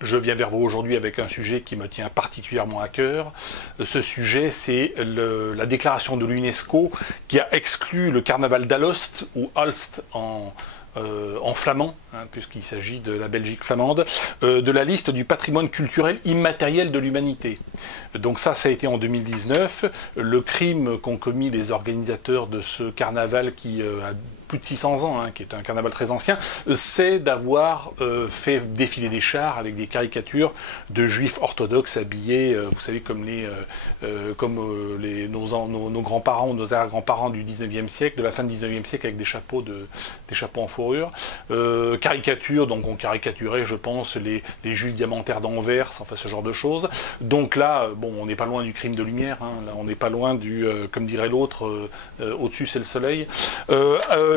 Je viens vers vous aujourd'hui avec un sujet qui me tient particulièrement à cœur. Ce sujet, c'est la déclaration de l'UNESCO qui a exclu le carnaval d'Alost, ou Alst en flamand, puisqu'il s'agit de la Belgique flamande, de la liste du patrimoine culturel immatériel de l'humanité. Donc ça a été en 2019. Le crime qu'ont commis les organisateurs de ce carnaval qui a plus de 600 ans, qui est un carnaval très ancien, c'est d'avoir fait défiler des chars avec des caricatures de juifs orthodoxes habillés, vous savez, comme nos grands-parents, nos arrière-grands-parents du 19e siècle, de la fin du 19e siècle, avec des chapeaux en fourrure. Caricatures, donc on caricaturait, je pense, les juifs diamantaires d'Anvers, enfin ce genre de choses. Donc là, bon, on n'est pas loin du crime de lumière, là, on n'est pas loin du, comme dirait l'autre, au-dessus c'est le soleil.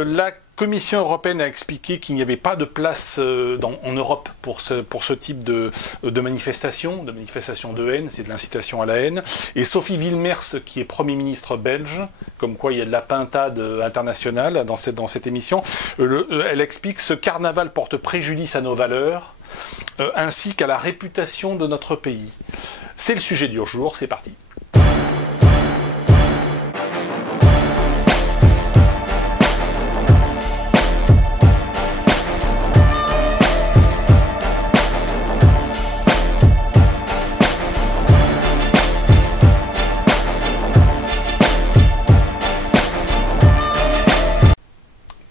La Commission européenne a expliqué qu'il n'y avait pas de place en Europe pour ce type de manifestation de haine, c'est de l'incitation à la haine. Et Sophie Wilmers, qui est Premier ministre belge, comme quoi il y a de la pintade internationale dans cette émission, elle explique que ce carnaval porte préjudice à nos valeurs, ainsi qu'à la réputation de notre pays. C'est le sujet du jour, c'est parti.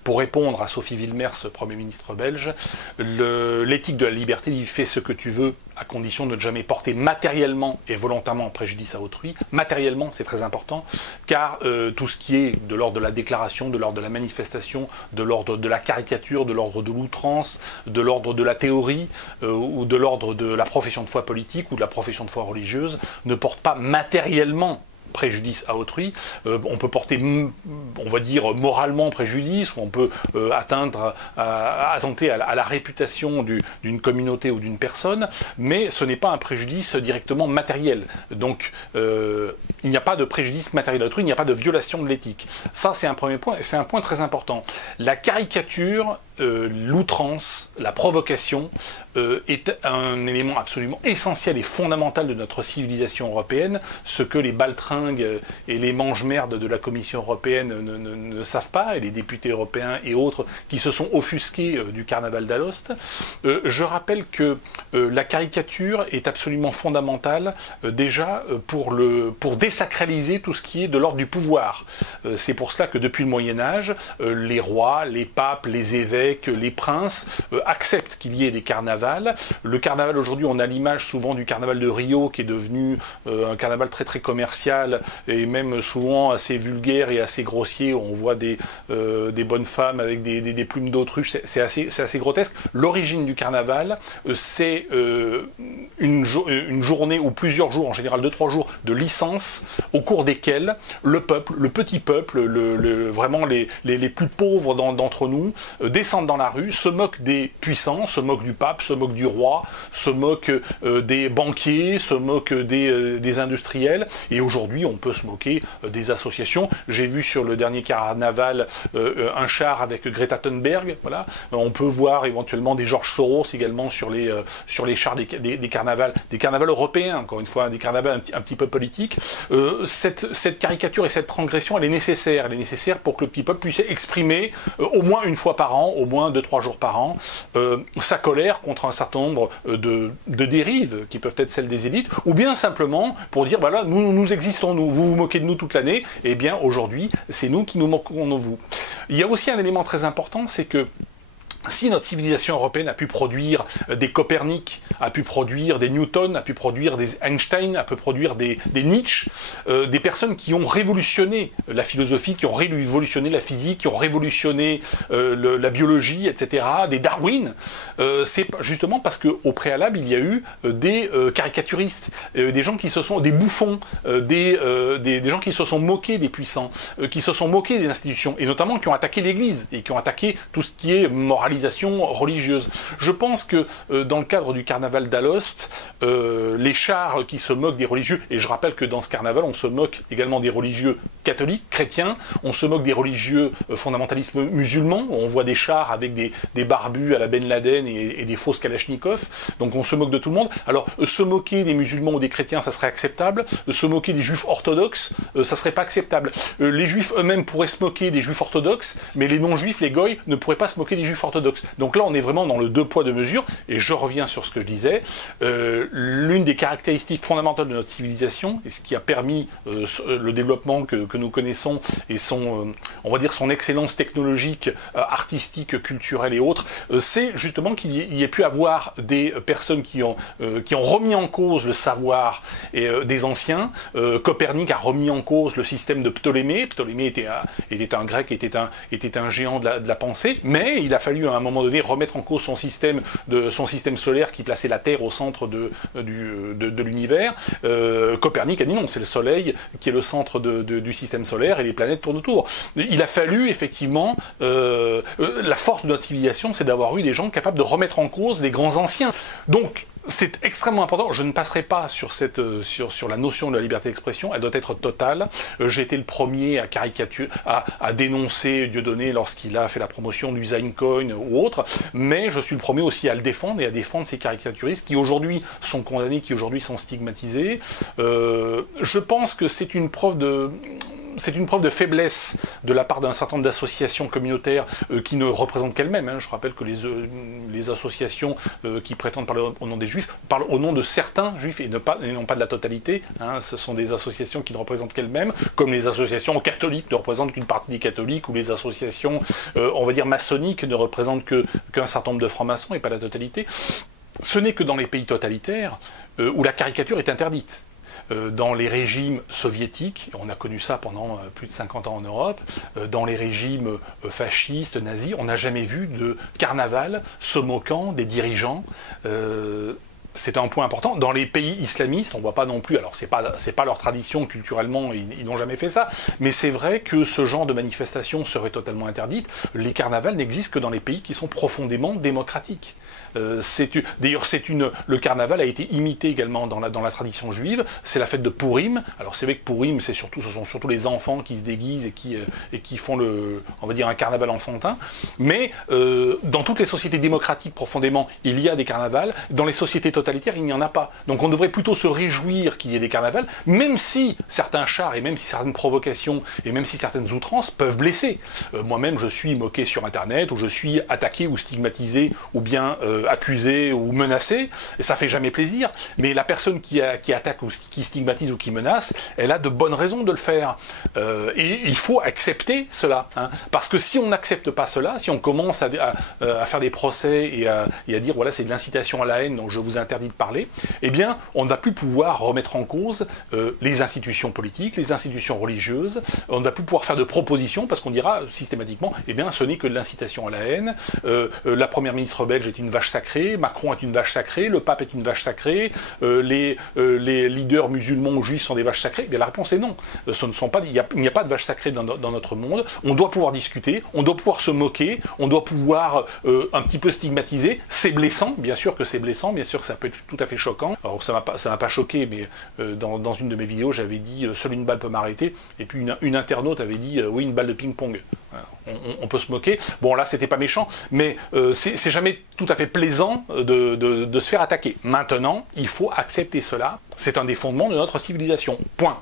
Pour répondre à Sophie Wilmers, Premier ministre belge, l'éthique de la liberté dit « fais ce que tu veux à condition de ne jamais porter matériellement et volontairement préjudice à autrui ». Matériellement, c'est très important, car tout ce qui est de l'ordre de la déclaration, de l'ordre de la manifestation, de l'ordre de la caricature, de l'ordre de l'outrance, de l'ordre de la théorie, ou de l'ordre de la profession de foi politique ou de la profession de foi religieuse, ne porte pas matériellement préjudice à autrui. On peut porter, on va dire, moralement préjudice, ou on peut attenter à la réputation d'une communauté ou d'une personne, mais ce n'est pas un préjudice directement matériel. Donc il n'y a pas de préjudice matériel à autrui, il n'y a pas de violation de l'éthique. Ça, c'est un premier point, et c'est un point très important. La caricature, l'outrance, la provocation est un élément absolument essentiel et fondamental de notre civilisation européenne, ce que les baltringues et les mange-merdes de la Commission européenne ne savent pas, et les députés européens et autres qui se sont offusqués du carnaval d'Alost. Je rappelle que la caricature est absolument fondamentale déjà pour désacraliser tout ce qui est de l'ordre du pouvoir. C'est pour cela que depuis le Moyen-Âge, les rois, les papes, les évêques, les princes acceptent qu'il y ait des carnavals. Le carnaval aujourd'hui, on a l'image souvent du carnaval de Rio qui est devenu un carnaval très très commercial et même souvent assez vulgaire et assez grossier. On voit des bonnes femmes avec des plumes d'autruche, c'est assez grotesque. L'origine du carnaval, c'est une journée ou plusieurs jours, en général 2-3 jours de licence, au cours desquels le peuple, le petit peuple, vraiment les plus pauvres d'entre nous, descendent dans la rue, se moquent des puissants, se moquent du pape, se moquent du roi, se moquent des banquiers, se moquent des industriels, et aujourd'hui on peut se moquer des associations. J'ai vu sur le dernier carnaval un char avec Greta Thunberg, voilà. On peut voir éventuellement des George Soros également sur les chars des carnavals européens, encore une fois, des carnavals un petit peu politiques. Cette caricature et cette transgression, elle est nécessaire pour que le petit peuple puisse exprimer au moins une fois par an, au moins 2-3 jours par an, sa colère contre un certain nombre de dérives qui peuvent être celles des élites, ou bien simplement pour dire, voilà, nous existons, vous vous moquez de nous toute l'année, et bien aujourd'hui, c'est nous qui nous moquons de vous. Il y a aussi un élément très important, c'est que si notre civilisation européenne a pu produire des Copernic, a pu produire des Newton, a pu produire des Einstein, a pu produire des Nietzsche, des personnes qui ont révolutionné la philosophie, qui ont révolutionné la physique, qui ont révolutionné la biologie, etc., des Darwin, c'est justement parce qu'au préalable, il y a eu des caricaturistes, des gens qui se sont, des bouffons, des gens qui se sont moqués des puissants, qui se sont moqués des institutions, et notamment qui ont attaqué l'Église, et qui ont attaqué tout ce qui est moralité, sacralisation religieuse. Je pense que dans le cadre du carnaval d'Alost, les chars qui se moquent des religieux, et je rappelle que dans ce carnaval, on se moque également des religieux catholiques, chrétiens, on se moque des religieux fondamentalistes musulmans, on voit des chars avec des barbus à la Ben Laden et des fausses Kalachnikov, donc on se moque de tout le monde. Alors, se moquer des musulmans ou des chrétiens, ça serait acceptable. Se moquer des juifs orthodoxes, ça serait pas acceptable. Les juifs eux-mêmes pourraient se moquer des juifs orthodoxes, mais les non-juifs, les goïs, ne pourraient pas se moquer des juifs orthodoxes. Donc là, on est vraiment dans le deux poids, deux mesures, et je reviens sur ce que je disais. L'une des caractéristiques fondamentales de notre civilisation, et ce qui a permis le développement que nous connaissons, et on va dire son excellence technologique, artistique, culturelle et autres, c'est justement qu'il y ait pu avoir des personnes qui ont remis en cause le savoir des anciens. Copernic a remis en cause le système de Ptolémée. Ptolémée était un grec, était un géant de la pensée, mais il a fallu à un moment donné remettre en cause son système solaire qui plaçait la Terre au centre de l'univers. Copernic a dit non, c'est le Soleil qui est le centre du système solaire et les planètes tournent autour. Il a fallu effectivement, la force de notre civilisation, c'est d'avoir eu des gens capables de remettre en cause les grands anciens. Donc, c'est extrêmement important. Je ne passerai pas sur la notion de la liberté d'expression. Elle doit être totale. J'ai été le premier à dénoncer Dieudonné lorsqu'il a fait la promotion du Zinecoin ou autre, mais je suis le premier aussi à le défendre et à défendre ces caricaturistes qui aujourd'hui sont condamnés, qui aujourd'hui sont stigmatisés. Je pense que c'est une preuve de faiblesse de la part d'un certain nombre d'associations communautaires qui ne représentent qu'elles-mêmes. Je rappelle que les associations qui prétendent parler au nom des juifs parlent au nom de certains juifs et non pas de la totalité. Ce sont des associations qui ne représentent qu'elles-mêmes, comme les associations catholiques ne représentent qu'une partie des catholiques, ou les associations, on va dire, maçonniques ne représentent qu'un certain nombre de francs-maçons et pas la totalité. Ce n'est que dans les pays totalitaires où la caricature est interdite. Dans les régimes soviétiques, on a connu ça pendant plus de 50 ans en Europe, dans les régimes fascistes, nazis, on n'a jamais vu de carnaval se moquant des dirigeants. C'est un point important. Dans les pays islamistes, on ne voit pas non plus, alors c'est pas leur tradition culturellement, ils n'ont jamais fait ça, mais c'est vrai que ce genre de manifestation serait totalement interdite. Les carnavals n'existent que dans les pays qui sont profondément démocratiques. D'ailleurs, le carnaval a été imité également dans la tradition juive. C'est la fête de Pourim. Alors c'est vrai que Pourim, ce sont surtout les enfants qui se déguisent et qui font on va dire un carnaval enfantin. Mais dans toutes les sociétés démocratiques profondément, il y a des carnavals. Dans les sociétés totalitaires, il n'y en a pas. Donc on devrait plutôt se réjouir qu'il y ait des carnavals, même si certains chars et même si certaines provocations et même si certaines outrances peuvent blesser. Moi-même, je suis moqué sur Internet, ou je suis attaqué ou stigmatisé ou bien accusé ou menacé, et ça fait jamais plaisir, mais la personne qui attaque ou qui stigmatise ou qui menace, elle a de bonnes raisons de le faire. Et il faut accepter cela, parce que si on n'accepte pas cela, si on commence à faire des procès et à dire voilà, c'est de l'incitation à la haine, donc je vous interdis de parler, eh bien on ne va plus pouvoir remettre en cause les institutions politiques, les institutions religieuses, on ne va plus pouvoir faire de propositions, parce qu'on dira systématiquement, eh bien ce n'est que de l'incitation à la haine, la première ministre belge est une vache sacrée, Macron est une vache sacrée, le pape est une vache sacrée, les leaders musulmans ou juifs sont des vaches sacrées. Bien, la réponse est non. Il n'y a pas de vache sacrée dans notre monde. On doit pouvoir discuter, on doit pouvoir se moquer, on doit pouvoir un petit peu stigmatiser. C'est blessant, bien sûr que c'est blessant, bien sûr que ça peut être tout à fait choquant. Alors ça m'a pas choqué, mais dans une de mes vidéos, j'avais dit seule une balle peut m'arrêter, et puis une internaute avait dit oui, une balle de ping-pong. On peut se moquer. Bon, là, c'était pas méchant, mais c'est jamais tout à fait plaisant de se faire attaquer. Maintenant, il faut accepter cela. C'est un des fondements de notre civilisation. Point.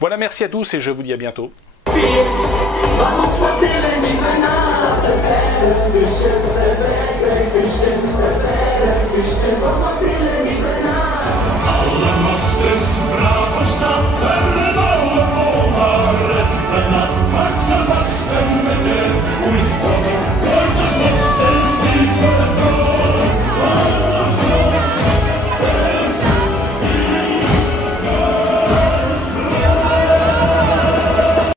Voilà, merci à tous et je vous dis à bientôt. Alle moest dus